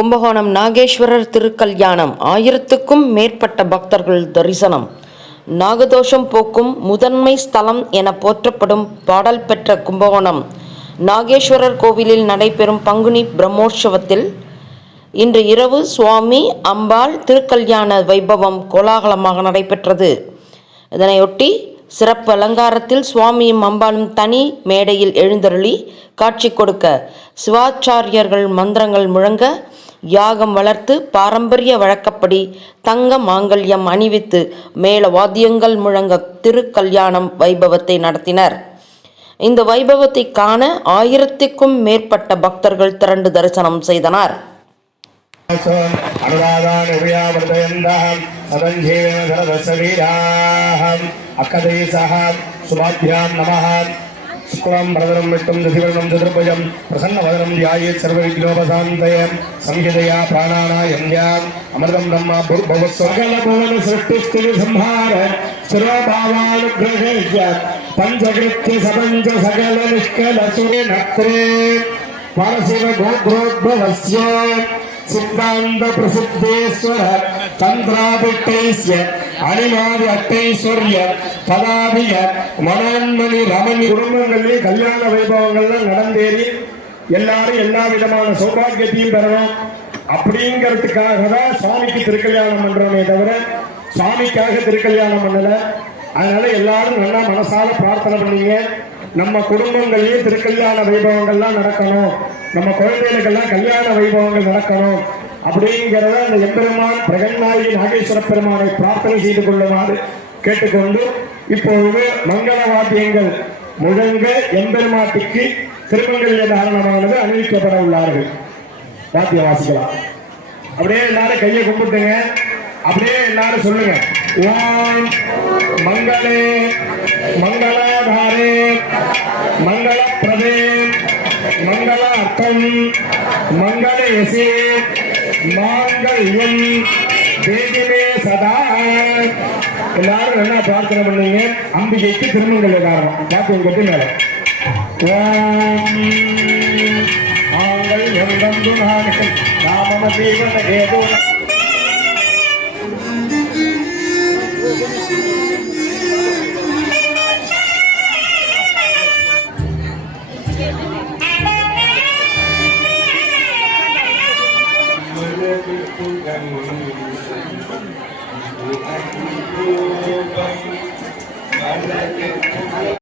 கும்பகோணம் நாகேஸ்வரர் திருக்கல்யாணம். 1000க்கும் மேற்பட்ட பக்தர்கள் தரிசனம். நாகதோஷம் போக்கும் முதன்மை ஸ்தலம் என போற்றப்படும் பாடல் பெற்ற கும்பகோணம் நாகேஸ்வரர் கோவிலில் நடைபெறும் பங்குனி பிரம்மோற்சவத்தில் இன்று இரவு சுவாமி அம்பாள் திருக்கல்யாண வைபவம் கோலாகலமாக நடைபெற்றது. இதனையொட்டி சிறப்பு அலங்காரத்தில் சுவாமியும் அம்பாளும் தனி மேடையில் எழுந்தருளி காட்சி கொடுக்க சிவாச்சாரியர்கள் மந்திரங்கள் முழங்க யாகம் வளர்த்து பாரம்பரிய வழக்கப்படி தங்க மாங்கல்யம் அணிவித்து மேள வாத்தியங்கள் முழங்க திருக்கல்யாணம் வைபவத்தை நடத்தினர். இந்த வைபவத்தை காண 1000க்கும் மேற்பட்ட பக்தர்கள் திரண்டு தரிசனம் செய்தனர். शुक्लां वरदं विष्णुं दधिवर्णं चतुर्भुजं प्रसन्नवदनं ध्यायेत् सर्वविघ्नोपशान्तये संहितया प्राणानायम्याम् अमृतं ब्रह्म भूर्भुवः सकलभुवनसृष्टिस्थितिसंहार सर्वभावानुग्रहेश्च पञ्चकृत्य सपञ्च सकलनिष्कलसुरेणत्रे परशिवगोत्रोद्भवस्य सिद्धान्त प्रसिद्धेश्वर तंत्राभिष्टैस्य अनिमादि अष्टैश्वर्य पदाभिय मनोन्मणि रमणि குடும்பங்களிலே கல்யாண வைபவங்கள்லாம் நடந்தேறி எல்லாரும் எல்லா விதமான சௌபாகியத்தையும் பெறணும் அப்படிங்கிறதுக்காக தான் சுவாமிக்கு திருக்கல்யாணம் பண்றோமே தவிர சுவாமிக்காக திருக்கல்யாணம் பண்ணல. அதனால எல்லாரும் நல்லா மனசால பிரார்த்தனை பண்ணீங்க. நம்ம குடும்பங்களிலே திருக்கல்யாண வைபவங்கள்லாம் நடக்கணும், நம்ம குழந்தைகளுக்கெல்லாம் கல்யாண வைபவங்கள் நடக்கணும் அப்படிங்கிறத அந்த எம்பெருமான் பிரகன்நாயகி நாகேஸ்வர பெருமானை பிரார்த்தனை செய்து கொள்ளுமாறு கேட்டுக்கொண்டு இப்பொழுது மங்கள வாத்தியங்கள் முழங்க எம்பெருமாட்டிக்கு திருமங்கல்ய தாரணமானது அணிவிக்கப்பட உள்ளார்கள். வாத்தியம் வாசிக்கலாம். அப்படியே எல்லாரும் கையை கும்பிட்டுங்க. அப்படியே எல்லாரும் சொல்லுங்க, ஓம் மங்களே மங்களாதாரே மங்களப்பிரதே மங்களார்த்தம் மங்களேசி மாங்கல்யம் தேகிமே சதா. எல்லாரும் நல்லா பிரார்த்தனை பண்ணீங்க. அம்பிகைக்கு திருமங்கல்ய காரணம் வாத்தியம் கட்டி மேல ஓம் ஆங்கள் எந்தந்து நாம ஜீவன ஏதோ